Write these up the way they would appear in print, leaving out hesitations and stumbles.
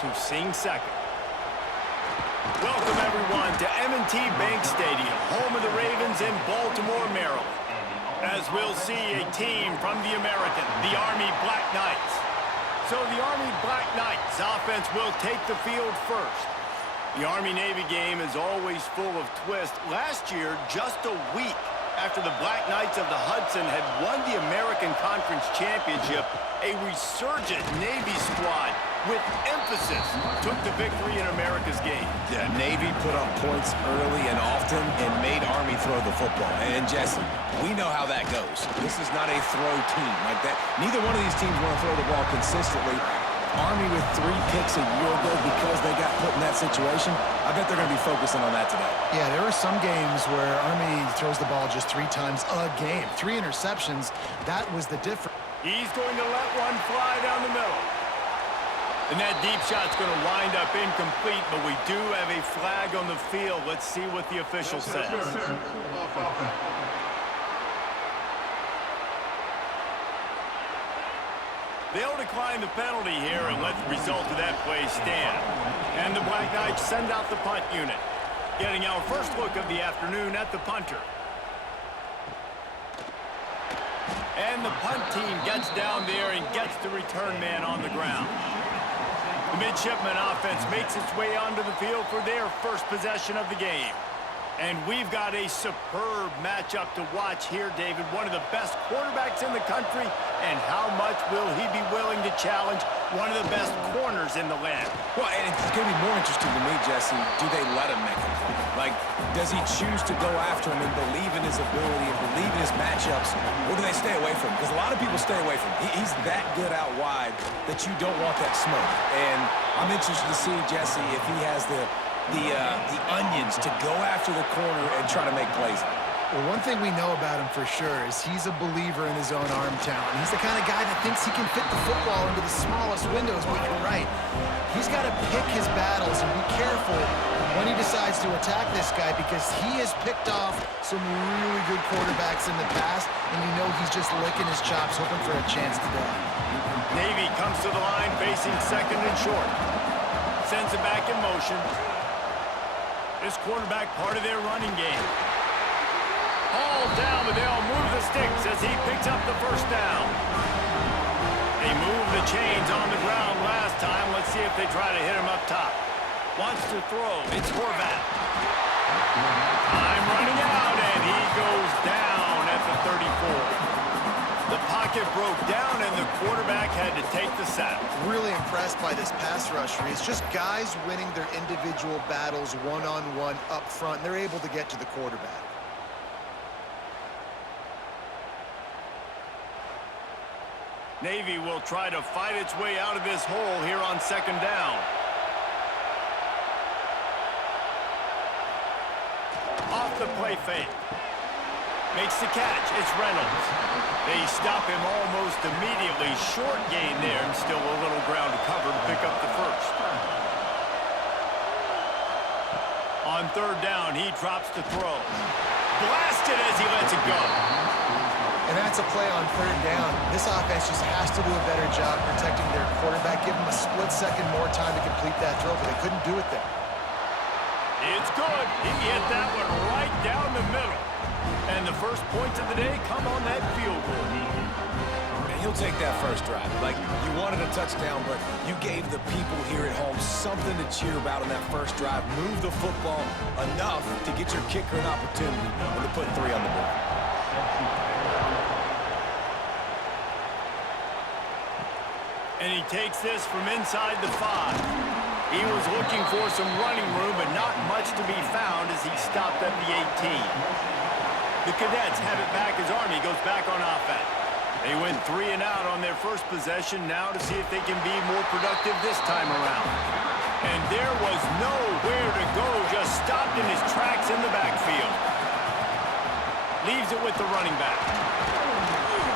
to sing second. Welcome, everyone, to M&T Bank Stadium, home of the Ravens in Baltimore, Maryland. As we'll see a team from the American, the Army Black Knights. So the Army Black Knights offense will take the field first. The Army-Navy game is always full of twists. Last year, just a week after the Black Knights of the Hudson had won the American Conference Championship, a resurgent Navy squad with emphasis took the victory in America's game. Yeah, Navy put up points early and often and made Army throw the football. And Jesse, we know how that goes. This is not a throw team like that. Neither one of these teams want to throw the ball consistently. Army with 3 picks a year ago because they got put in that situation. I bet they're going to be focusing on that today. Yeah, there are some games where Army throws the ball just 3 times a game. 3 interceptions, that was the difference. He's going to let one fly down the middle. And that deep shot's going to wind up incomplete, but we do have a flag on the field. Let's see what the official says. They'll decline the penalty here and let the result of that play stand. And the Black Knights send out the punt unit. Getting our first look of the afternoon at the punter. And the punt team gets down there and gets the return man on the ground. The midshipman offense makes its way onto the field for their first possession of the game. And we've got a superb matchup to watch here, David. One of the best quarterbacks in the country, and how much will he be willing to challenge one of the best corners in the land? Well, and it's going to be more interesting to me, Jesse, do they let him make a play? Like, does he choose to go after him and believe in his ability and believe in his matchups, or do they stay away from him? Because a lot of people stay away from him. He's that good out wide that you don't want that smoke. And I'm interested to see, Jesse, if he has the onions to go after the corner and try to make plays. Well, one thing we know about him for sure is he's a believer in his own arm talent. He's the kind of guy that thinks he can fit the football into the smallest windows, but you're right. He's got to pick his battles and be careful when he decides to attack this guy, because he has picked off some really good quarterbacks in the past, and you know he's just licking his chops, hoping for a chance today. Navy comes to the line facing second and short. Sends it back in motion. This quarterback part of their running game. Hauled down, but they'll move the sticks as he picks up the first down. They moved the chains on the ground last time. Let's see if they try to hit him up top. Wants to throw. It's Horvath. Time running out, and he goes down at the 34. The pocket broke down, and the quarterback had to take the sack. Really impressed by this pass rush, Reese. Just guys winning their individual battles one-on-one up front. They're able to get to the quarterback. Navy will try to fight its way out of this hole here on second down. Off the play fake. Makes the catch. It's Reynolds. They stop him almost immediately. Short gain there, and still a little ground to cover to pick up the first. On third down, he drops the throw. Blasted as he lets it go. And that's a play on third down. This offense just has to do a better job protecting their quarterback. Give him a split second more time to complete that throw, but they couldn't do it there. It's good. He hit that one right down the middle. And the first points of the day come on that field goal. And he'll take that first drive. Like, you wanted a touchdown, but you gave the people here at home something to cheer about on that first drive. Move the football enough to get your kicker an opportunity and to put 3 on the board. And he takes this from inside the 5. He was looking for some running room, but not much to be found as he stopped at the 18. The Cadets have it back as Army goes back on offense. They went 3 and out on their first possession, now to see if they can be more productive this time around. And there was nowhere to go, just stopped in his tracks in the backfield. Leaves it with the running back.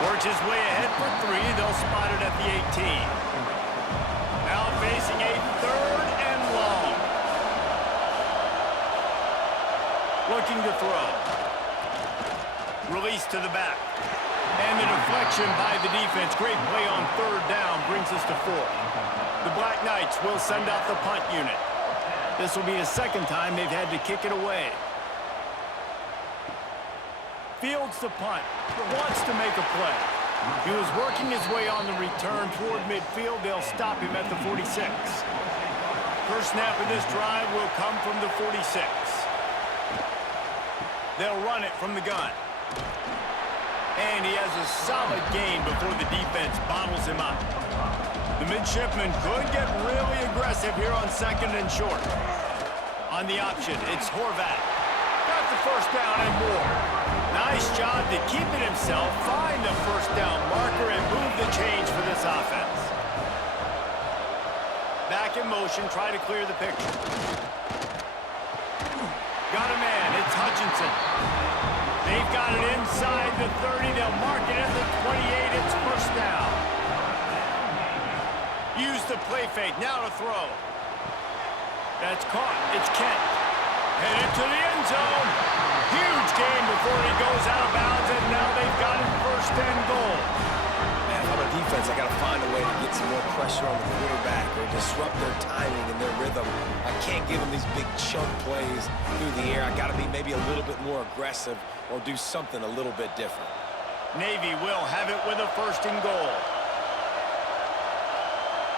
Works his way ahead for 3. They'll spot it at the 18. Now facing a third and long. Looking to throw. Release to the back. And the deflection by the defense. Great play on third down brings us to 4. The Black Knights will send out the punt unit. This will be the second time they've had to kick it away. Fields the punt, wants to make a play. He was working his way on the return toward midfield. They'll stop him at the 46. First snap of this drive will come from the 46. They'll run it from the gun. And he has a solid gain before the defense bottles him up. The midshipman could get really aggressive here on second and short. On the option, it's Horvat. Got the first down and more. Nice job to keep it himself, find the first down marker, and move the chains for this offense. Back in motion, try to clear the picture. Got a man, it's Hutchinson. They've got it inside the 30, they'll mark it at the 28, it's first down. Use the play fake, now to throw. That's caught, it's Kent. Headed to the end zone. Huge gain before he goes out of bounds, and now they've got it first and goal. Man, if I'm a defense, I got to find a way to get some more pressure on the quarterback or disrupt their timing and their rhythm. I can't give them these big chunk plays through the air. I got to be maybe a little bit more aggressive or do something a little bit different. Navy will have it with a first and goal.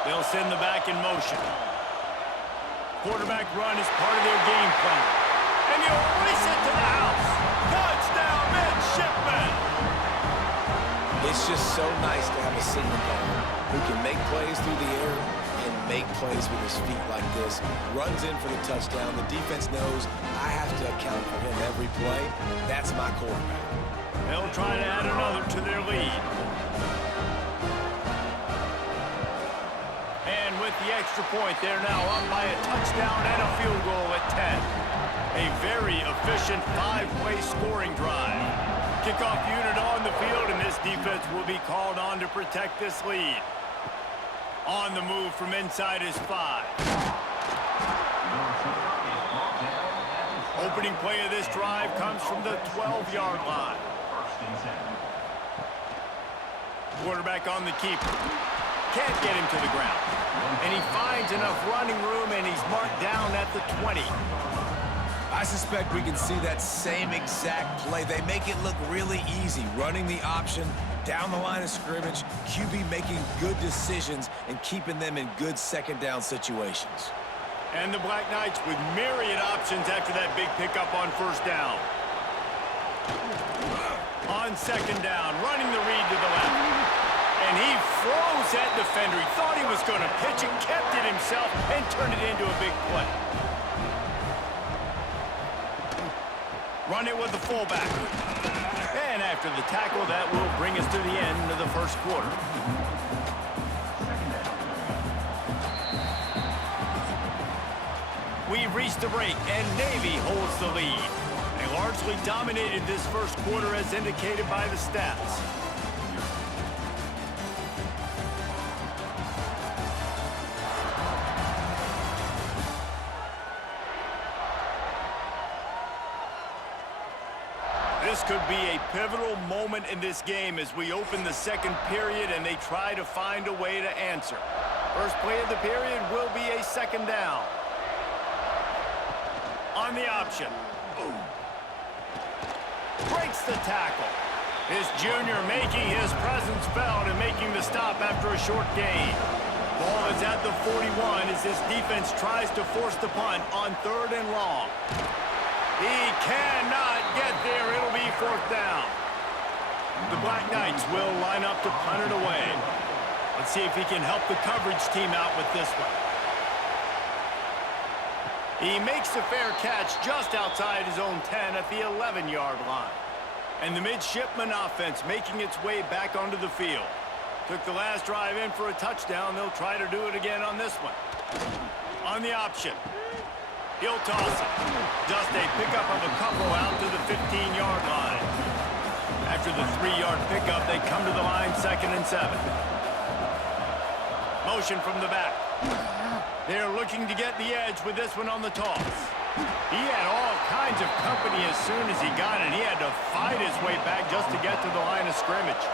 They'll send the back in motion. Quarterback run is part of their game plan. And you'll race it to the house. Touchdown, midshipman! It's just so nice to have a signal guy who can make plays through the air and make plays with his feet like this. Runs in for the touchdown. The defense knows I have to account for him every play. That's my quarterback. They'll try to add another to their lead. And with the extra point, they're now up by a touchdown and a field goal at 10. A very efficient 5-play scoring drive. Kickoff unit on the field, and this defense will be called on to protect this lead. On the move from inside his 5. Opening play of this drive comes from the 12-yard line. Quarterback on the keeper. Can't get him to the ground. And he finds enough running room, and he's marked down at the 20. I suspect we can see that same exact play. They make it look really easy, running the option down the line of scrimmage, QB making good decisions and keeping them in good second down situations. And the Black Knights with myriad options after that big pickup on first down. On second down, running the read to the left. And he froze that defender. He thought he was going to pitch it, kept it himself, and turned it into a big play. Run it with the fullback. And after the tackle, that will bring us to the end of the first quarter. We've reached the break, and Navy holds the lead. They largely dominated this first quarter as indicated by the stats. This could be a pivotal moment in this game as we open the second period and they try to find a way to answer. First play of the period will be a second down. On the option. Breaks the tackle. His junior making his presence felt and making the stop after a short gain. Ball is at the 41 as this defense tries to force the punt on third and long. He cannot get there. It'll be fourth down. The Black Knights will line up to punt it away. Let's see if he can help the coverage team out with this one. He makes the fair catch just outside his own 10 at the 11-yard line. And the midshipman offense making its way back onto the field. Took the last drive in for a touchdown. They'll try to do it again on this one. On the option. He'll toss it. Just a pickup of a couple out to the 15-yard line. After the 3-yard pickup, they come to the line 2nd and 7. Motion from the back. They're looking to get the edge with this one on the toss. He had all kinds of company as soon as he got it. He had to fight his way back just to get to the line of scrimmage.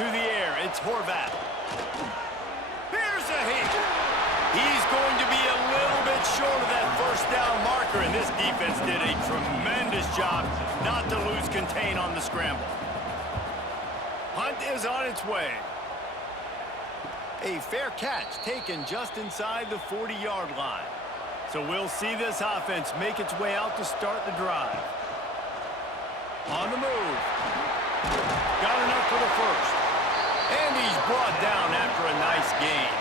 To the air, it's Horvath. Here's a hit. He's going to be a little bit short of that first down marker, and this defense did a tremendous job not to lose contain on the scramble. Punt is on its way. A fair catch taken just inside the 40-yard line. So we'll see this offense make its way out to start the drive. On the move. Got enough for the first. And he's brought down after a nice gain.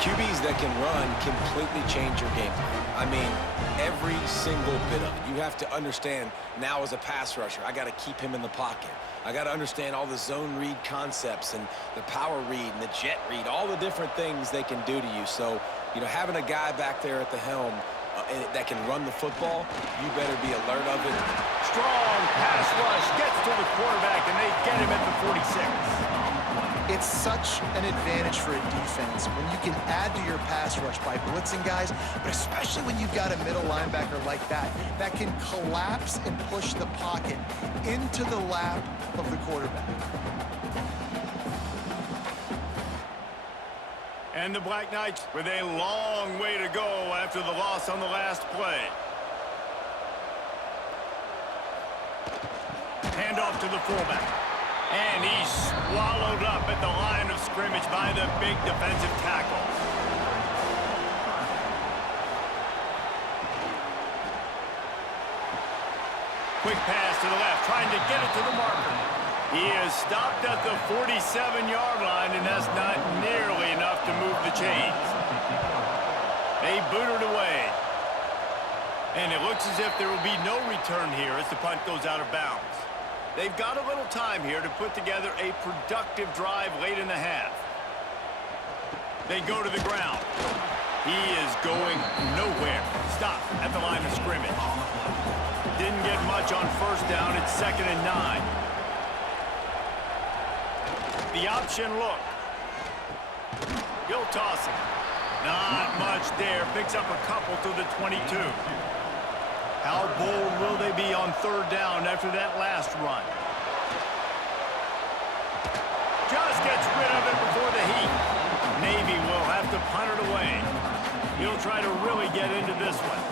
QBs that can run completely change your game plan. I mean, every single bit of it. You have to understand now as a pass rusher, I got to keep him in the pocket. I got to understand all the zone read concepts and the power read and the jet read, all the different things they can do to you. So, you know, having a guy back there at the helm that can run the football, you better be alert of it. Strong pass rush gets to the quarterback, and they get him at the 46. It's such an advantage for a defense when you can add to your pass rush by blitzing guys, but especially when you've got a middle linebacker like that can collapse and push the pocket into the lap of the quarterback. And the Black Knights with a long way to go after the loss on the last play. Handoff to the fullback. And he's swallowed up at the line of scrimmage by the big defensive tackle. Quick pass to the left, trying to get it to the marker. He is stopped at the 47-yard line, and that's not nearly enough to move the chains. They boot it away. And it looks as if there will be no return here as the punt goes out of bounds. They've got a little time here to put together a productive drive late in the half. They go to the ground. He is going nowhere. Stop at the line of scrimmage. Didn't get much on first down. It's 2nd and 9. The option look. He'll toss it. Not much there. Picks up a couple to the 22. How bold will they be on 3rd down after that last run? Just gets rid of it before the heat. Navy will have to punt it away. He'll try to really get into this one.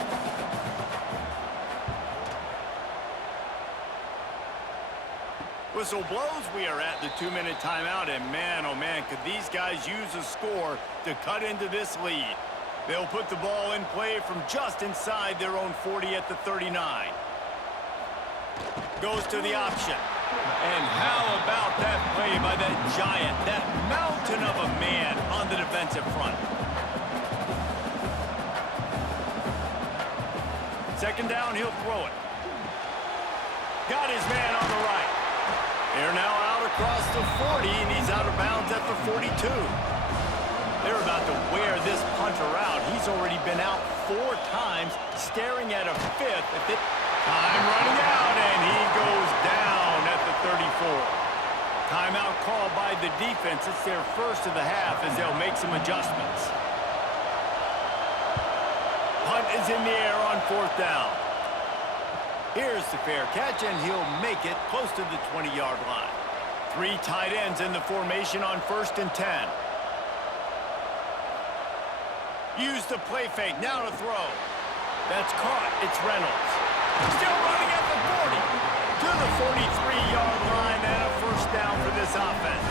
Whistle blows. We are at the 2-minute timeout, and man, oh man, could these guys use a score to cut into this lead. They'll put the ball in play from just inside their own 40 at the 39. Goes to the option. And how about that play by that giant, that mountain of a man on the defensive front. 2nd down, he'll throw it. Got his man on the right. They're now out across the 40, and he's out of bounds at the 42. They're about to wear this punter out. He's already been out 4 times, staring at a 5th. Time running out, and he goes down at the 34. Timeout called by the defense. It's their first of the half as they'll make some adjustments. Punt is in the air on 4th down. Here's the fair catch, and he'll make it close to the 20-yard line. 3 tight ends in the formation on 1st and 10. Use the play fake, now to throw. That's caught, it's Reynolds. Still running at the 40. To the 43-yard line, and a 1st down for this offense.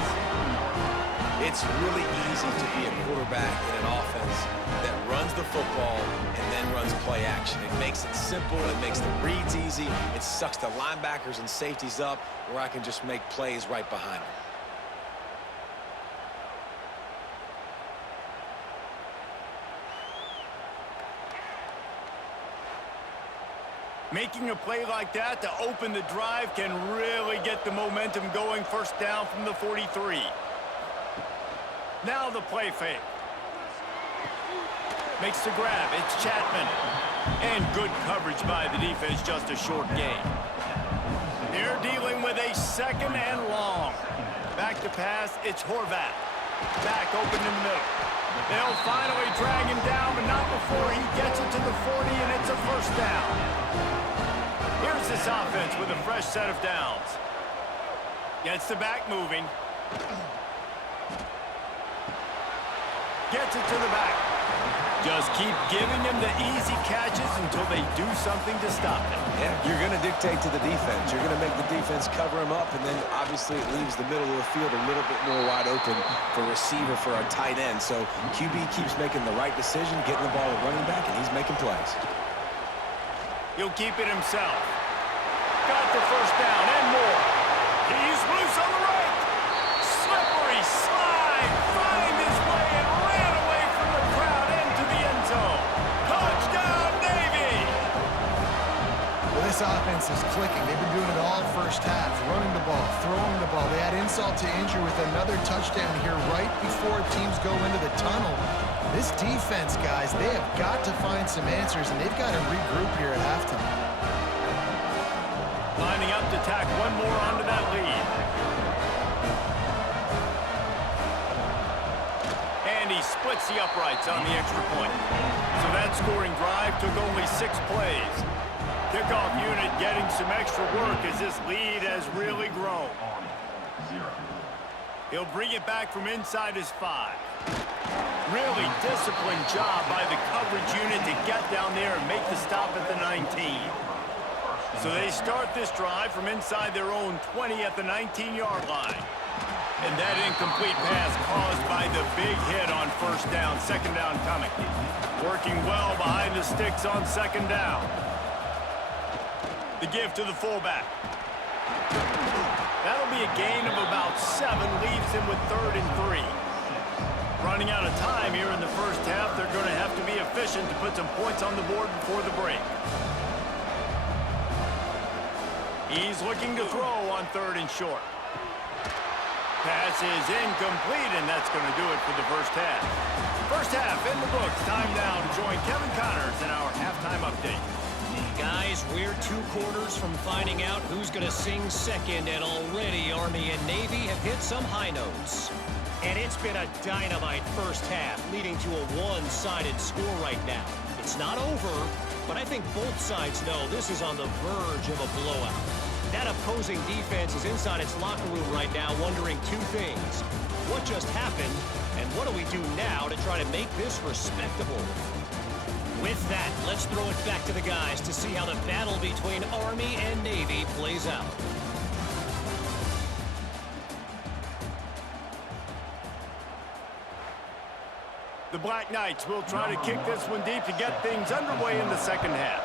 It's really easy to be a quarterback in an offense that runs the football and then runs play action. It makes it simple, it makes the reads easy, it sucks the linebackers and safeties up where I can just make plays right behind them. Making a play like that to open the drive can really get the momentum going. 1st down from the 43. Now the play fake. Makes the grab. It's Chapman. And good coverage by the defense, just a short gain. They're dealing with a 2nd and long. Back to pass, it's Horvath. Back open in the middle. They'll finally drag him down, but not before he gets it to the 40, and it's a first down. Here's this offense with a fresh set of downs. Gets the back moving. Gets it to the back. Just keep giving him the easy catches until they do something to stop him. Yeah, you're going to dictate to the defense. You're going to make the defense cover him up, and then obviously it leaves the middle of the field a little bit more wide open for receiver for our tight end. So QB keeps making the right decision, getting the ball to running back, and he's making plays. He'll keep it himself. Got the first down and more. He's loose on the right. Slippery slide. Find his way and ran away from the crowd into the end zone. Touchdown, Navy! Well, this offense is clicking. They've been doing it all first half. Running the ball, throwing the ball. They add insult to injury with another touchdown here right before teams go into the tunnel. This defense, guys, they have got to find some answers, and they've got to regroup here at halftime. Lining up to tack one more onto that lead. And he splits the uprights on the extra point. So that scoring drive took only 6 plays. Kickoff unit getting some extra work as this lead has really grown. He'll bring it back from inside his 5. Really disciplined job by the coverage unit to get down there and make the stop at the 19. So they start this drive from inside their own 20 at the 19-yard line. And that incomplete pass caused by the big hit on first down, second down coming. Working well behind the sticks on second down. The give to the fullback. That'll be a gain of about 7, leaves him with 3rd and 3. Running out of time here in the first half, they're going to have to be efficient to put some points on the board before the break. He's looking to throw on 3rd and short. Pass is incomplete, and that's going to do it for the first half. First half in the books. Time now to join Kevin Connors in our halftime update. Guys, we're 2 quarters from finding out who's going to sing second, and already Army and Navy have hit some high notes. And it's been a dynamite first half, leading to a one-sided score right now. It's not over, but I think both sides know this is on the verge of a blowout. That opposing defense is inside its locker room right now wondering 2 things. What just happened, and what do we do now to try to make this respectable? With that, let's throw it back to the guys to see how the battle between Army and Navy plays out. The Black Knights will try to kick this one deep to get things underway in the second half.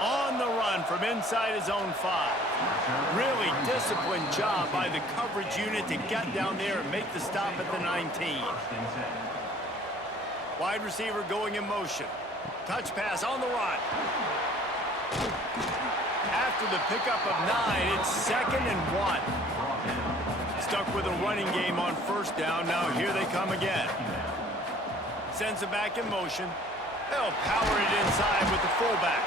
On the run from inside his own 5. Really disciplined job by the coverage unit to get down there and make the stop at the 19. Wide receiver going in motion. Touch pass on the run. After the pickup of 9, it's 2nd and 1. Stuck with a running game on first down. Now here they come again. Sends it back in motion. They'll power it inside with the fullback.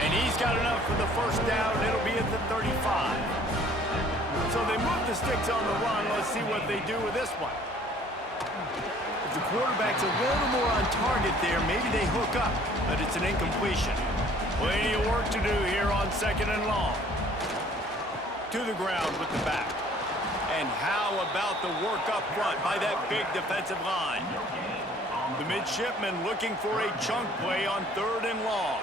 And he's got enough for the first down. It'll be at the 35. So they move the sticks on the run. Let's see what they do with this one. If the quarterback's a little more on target there, maybe they hook up, but it's an incompletion. Plenty of work to do here on 2nd and long. To the ground with the back. And how about the work up front by that big defensive line? The midshipman looking for a chunk play on 3rd and long.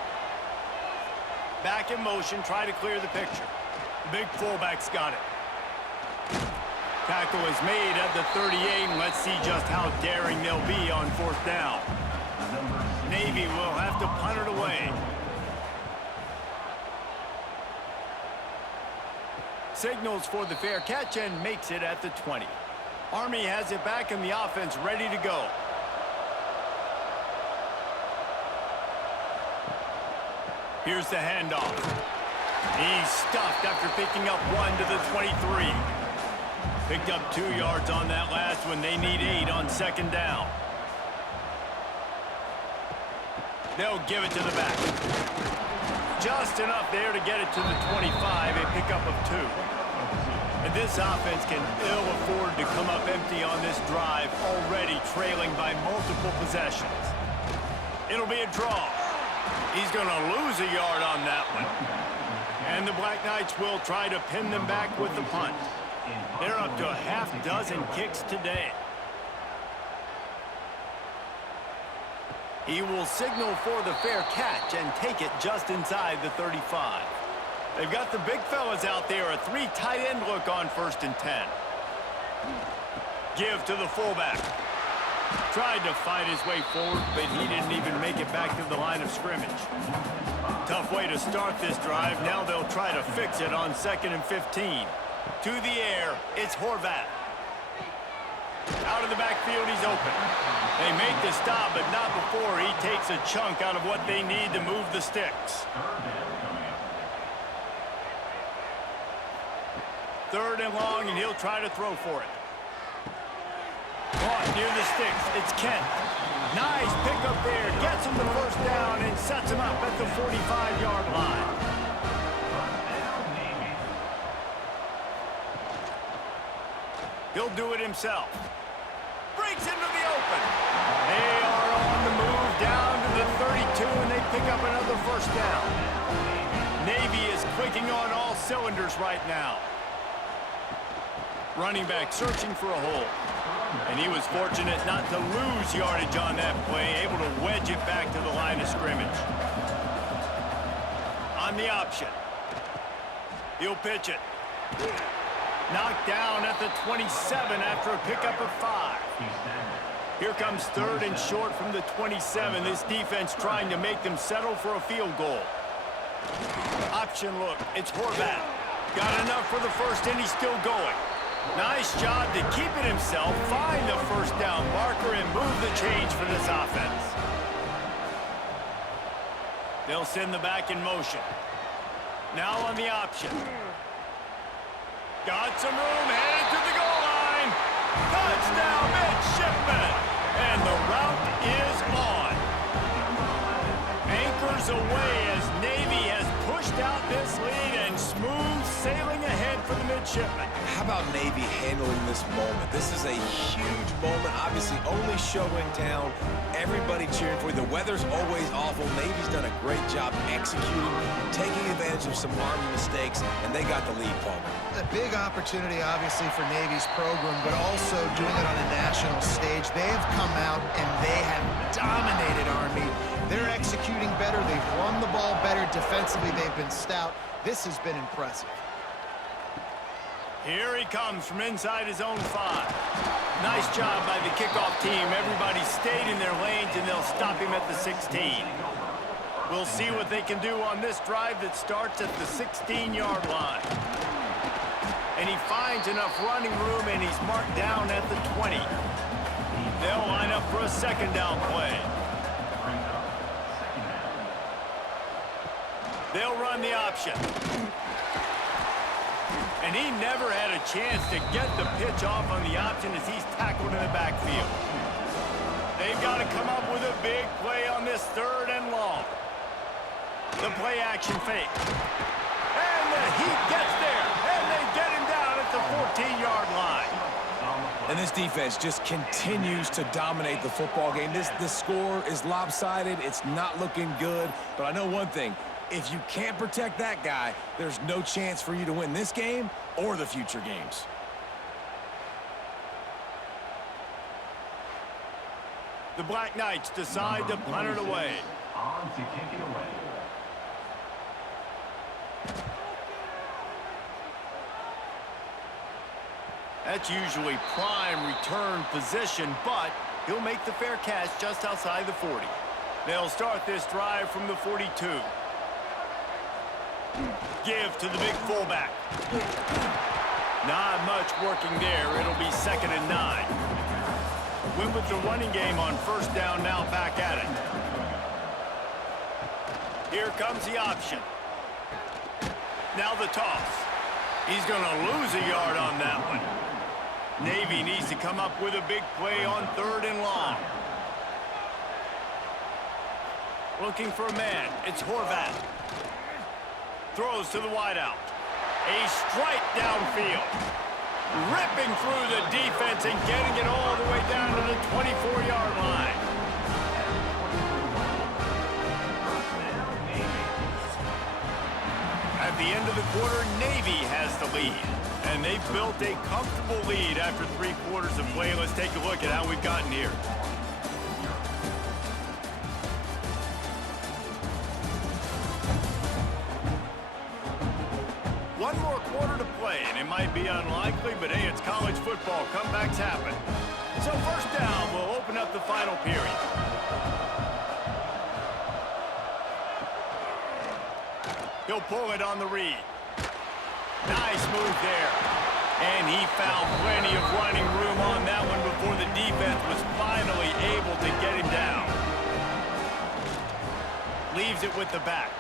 Back in motion, try to clear the picture. The big fullback's got it. Tackle is made at the 38, and let's see just how daring they'll be on 4th down. Navy will have to punt it away. Signals for the fair catch and makes it at the 20. Army has it back and the offense ready to go. Here's the handoff. He's stuffed after picking up 1 to the 23. Picked up 2 yards on that last one. They need 8 on 2nd down. They'll give it to the back. Just enough there to get it to the 25, a pickup of 2. And And this offense can ill afford to come up empty on this drive, already trailing by multiple possessions. It'll be a draw. He's going to lose a yard on that one. And the Black Knights will try to pin them back with the punt. They're up to a half-dozen kicks today. He will signal for the fair catch and take it just inside the 35. They've got the big fellas out there, a 3 tight end look on 1st and 10. Give to the fullback. Tried to fight his way forward, but he didn't even make it back to the line of scrimmage. Tough way to start this drive. Now they'll try to fix it on 2nd and 15. To the air, it's Horvath. Out of the backfield, he's open. They make the stop, but not before he takes a chunk out of what they need to move the sticks. 3rd and long, and he'll try to throw for it. Caught near the sticks. It's Kent. Nice pickup there. Gets him the 1st down and sets him up at the 45-yard line. He'll do it himself. Breaks into the open. They are on the move down to the 32, and they pick up another 1st down. Navy is clicking on all cylinders right now. Running back searching for a hole. And he was fortunate not to lose yardage on that play, able to wedge it back to the line of scrimmage. On the option. He'll pitch it. Knocked down at the 27 after a pickup of 5. Here comes 3rd and short from the 27. This defense trying to make them settle for a field goal. Option look. It's Horvath. Got enough for the 1st, and he's still going. Nice job to keep it himself, find the 1st down marker, and move the change for this offense. They'll send the back in motion. Now on the option. Got some room, headed to the goal line. Touchdown, Midshipman. And the route is on. Anchors away as Navy has pushed out this lead and smooth sailing ahead for the Midshipmen. How about Navy handling this moment? This is a huge moment, obviously only show in town. Everybody cheering for you. The weather's always awful. Navy's done a great job executing, taking advantage of some Army mistakes, and they got the lead, Palmer. A big opportunity, obviously, for Navy's program, but also doing it on a national stage. They have come out and they have dominated Army. They're executing better. They've run the ball better. Defensively, they've been stout. This has been impressive. Here he comes from inside his own 5. Nice job by the kickoff team. Everybody stayed in their lanes, and they'll stop him at the 16. We'll see what they can do on this drive that starts at the 16-yard line. And he finds enough running room, and he's marked down at the 20. They'll line up for a 2nd down play. They'll run the option. And he never had a chance to get the pitch off on the option as he's tackled in the backfield. They've got to come up with a big play on this 3rd and long. The play action fake. And the Heat gets there. And they get him down at the 14-yard line. And this defense just continues to dominate the football game. This score is lopsided. It's not looking good. But I know one thing. If you can't protect that guy, there's no chance for you to win this game or the future games. The Black Knights decide to punt it away. On to kick it away. That's usually prime return position, but he'll make the fair catch just outside the 40. They'll start this drive from the 42. Give to the big fullback. Not much working there. It'll be 2nd and 9. Went with the running game on 1st down, now back at it. Here comes the option. Now the toss. He's going to lose a yard on that one. Navy needs to come up with a big play on 3rd and long. Looking for a man. It's Horvath. Throws to the wideout. A strike downfield. Ripping through the defense and getting it all the way down to the 24-yard line. At the end of the quarter, Navy has the lead. And they've built a comfortable lead after 3 quarters of play. Let's take a look at how we've gotten here. One more quarter to play, and it might be unlikely, but hey, it's college football. Comebacks happen. So first down will open up the final period. He'll pull it on the read. Nice move there. And he found plenty of running room on that one before the defense was finally able to get him down. Leaves it with the back.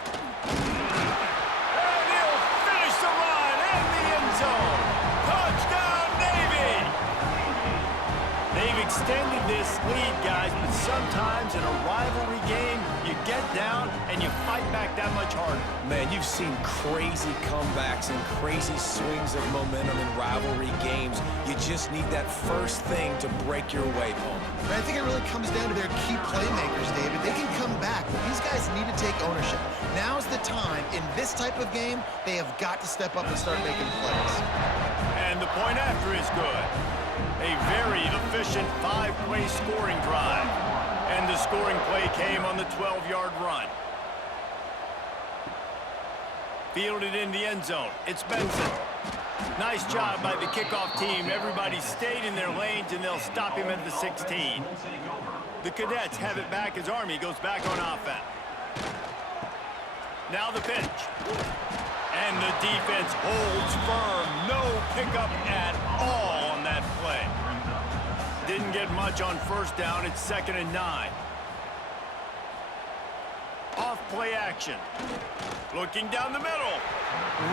And he'll finish the run in the end zone. Touchdown, Navy! They've extended this lead, guys, but sometimes in a rivalry game, you get down and you fight back that much harder. Man, you've seen crazy comebacks and crazy swings of momentum in rivalry games. You just need that first thing to break your way, Paul. But I think it really comes down to their key playmakers, David. They can come back, but these guys need to take ownership. Now's the time. In this type of game, they have got to step up and start making plays. And the point after is good. A very efficient 5-play scoring drive. And the scoring play came on the 12-yard run. Fielded in the end zone. It's Benson. Nice job by the kickoff team. Everybody stayed in their lanes, and they'll stop him at the 16. The Cadets have it back as Army goes back on offense. Now the pitch. And the defense holds firm. No pickup at all on that play. Didn't get much on first down. It's 2nd and 9. Off play action. Looking down the middle.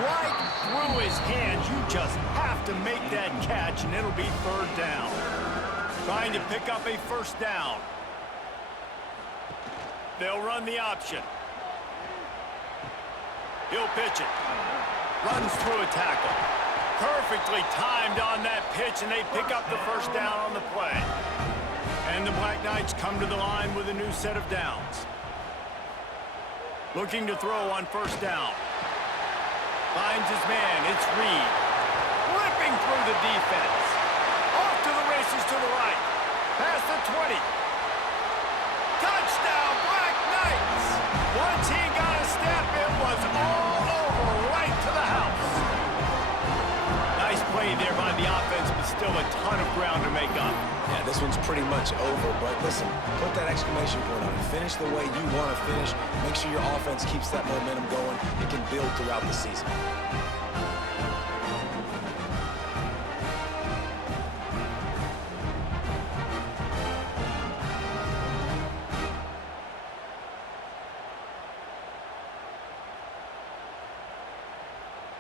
Right through his hands. You just have to make that catch, and it'll be 3rd down. Trying to pick up a first down. They'll run the option. He'll pitch it. Runs through a tackle. Perfectly timed on that pitch, and they pick up the first down on the play. And the Black Knights come to the line with a new set of downs. Looking to throw on first down. Finds his man. It's Reed. Ripping through the defense. Off to the races to the right. Past the 20. Touchdown, Black Knights! Once he got a step, it was all over right to the house. Nice play there by the offense, but still a ton of ground to make up. Yeah, this one's pretty much over, but listen, put that exclamation point on it. Finish the way you want to finish. Make sure your offense keeps that momentum going. It can build throughout the season.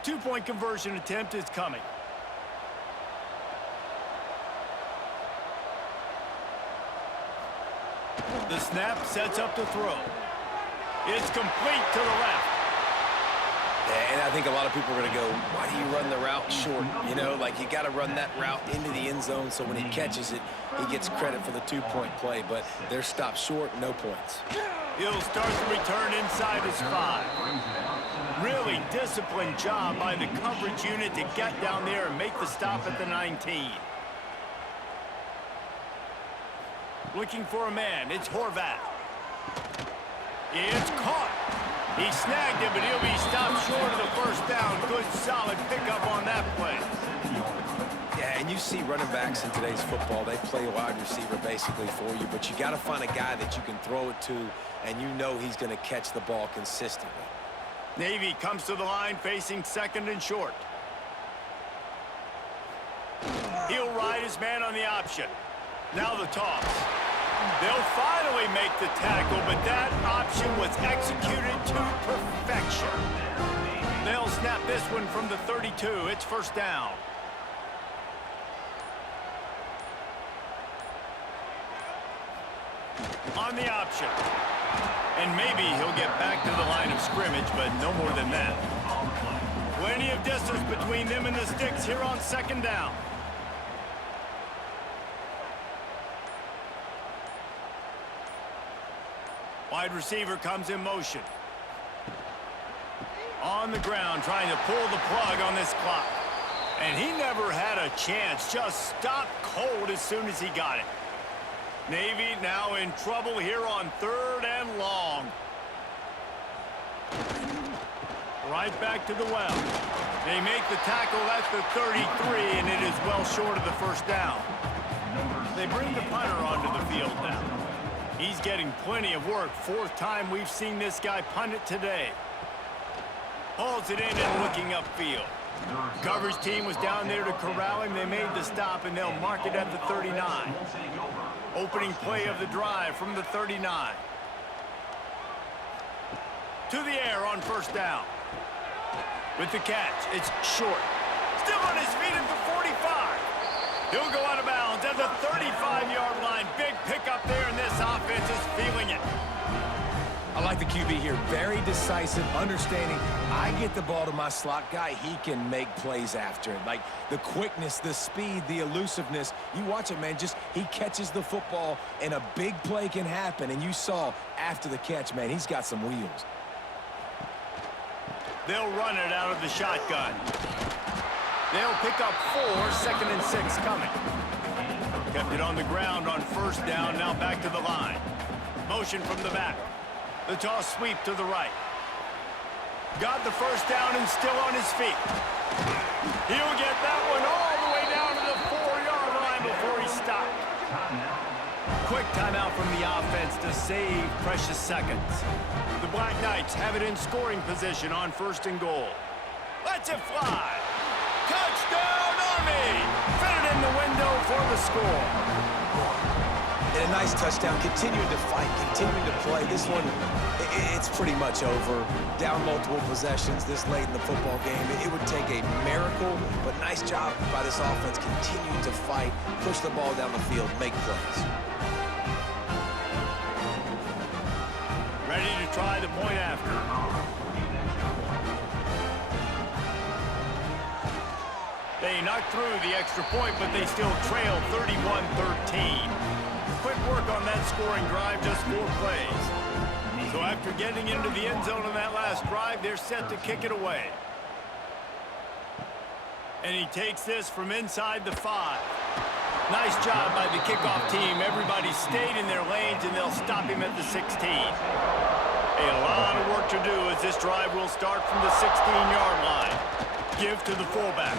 Two-point conversion attempt is coming. The snap sets up the throw. It's complete to the left. Yeah, and I think a lot of people are going to go, why do you run the route short? You know, like you got to run that route into the end zone so when he catches it, he gets credit for the 2-point play. But they're stopped short, no points. He'll start the return inside his 5. Really disciplined job by the coverage unit to get down there and make the stop at the 19. Looking for a man. It's Horvath. It's caught. He snagged it, but he'll be stopped short of the first down. Good, solid pickup on that play. Yeah, and you see running backs in today's football, they play wide receiver basically for you, but you got to find a guy that you can throw it to, and you know he's going to catch the ball consistently. Navy comes to the line facing 2nd and short. He'll ride his man on the option. Now the toss. They'll finally make the tackle, but that option was executed to perfection. They'll snap this one from the 32. It's first down. On the option. And maybe he'll get back to the line of scrimmage, but no more than that. Plenty of distance between them and the sticks here on second down. Wide receiver comes in motion. On the ground, trying to pull the plug on this clock. And he never had a chance. Just stopped cold as soon as he got it. Navy now in trouble here on 3rd and long. Right back to the well. They make the tackle at the 33, and it is well short of the first down. They bring the punter onto the field now. He's getting plenty of work. 4th time we've seen this guy punt it today. Hauls it in and looking upfield. Coverage team was down there to corral him. They made the stop, and they'll mark it at the 39. Opening play of the drive from the 39. To the air on first down. With the catch, it's short. Still on his feet at the 45. He'll go out of bounds at the 35-yard line. Big pickup there, and this offense is feeling it. I like the QB here. Very decisive, understanding. I get the ball to my slot guy, he can make plays after it. Like the quickness, the speed, the elusiveness. You watch it, man. Just he catches the football, and a big play can happen. And you saw after the catch, man, he's got some wheels. They'll run it out of the shotgun. They'll pick up 4, 2nd and 6 coming. Kept it on the ground on first down, now back to the line. Motion from the back. The toss sweep to the right. Got the first down and still on his feet. He'll get that one all the way down to the 4-yard line before he stopped. Quick timeout from the offense to save precious seconds. The Black Knights have it in scoring position on 1st and goal. Let's it fly. Touchdown, Army! Fit it in the window for the score. And a nice touchdown, continuing to fight, continuing to play. This one, it's pretty much over. Down multiple possessions this late in the football game. It would take a miracle, but nice job by this offense continuing to fight, push the ball down the field, make plays. Ready to try the point after. They knocked through the extra point, but they still trail 31-13. Quick work on that scoring drive, just 4 plays. So after getting into the end zone on that last drive, they're set to kick it away. And he takes this from inside the 5. Nice job by the kickoff team. Everybody stayed in their lanes, and they'll stop him at the 16. A lot of work to do as this drive will start from the 16-yard line. Give to the fullback.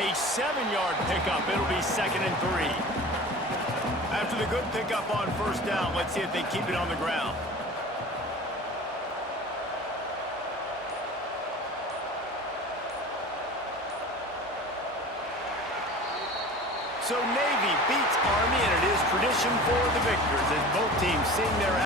A 7-yard pickup. It'll be 2nd and 3. After the good pickup on first down, let's see if they keep it on the ground. So Navy beats Army, and it is tradition for the victors as both teams sing their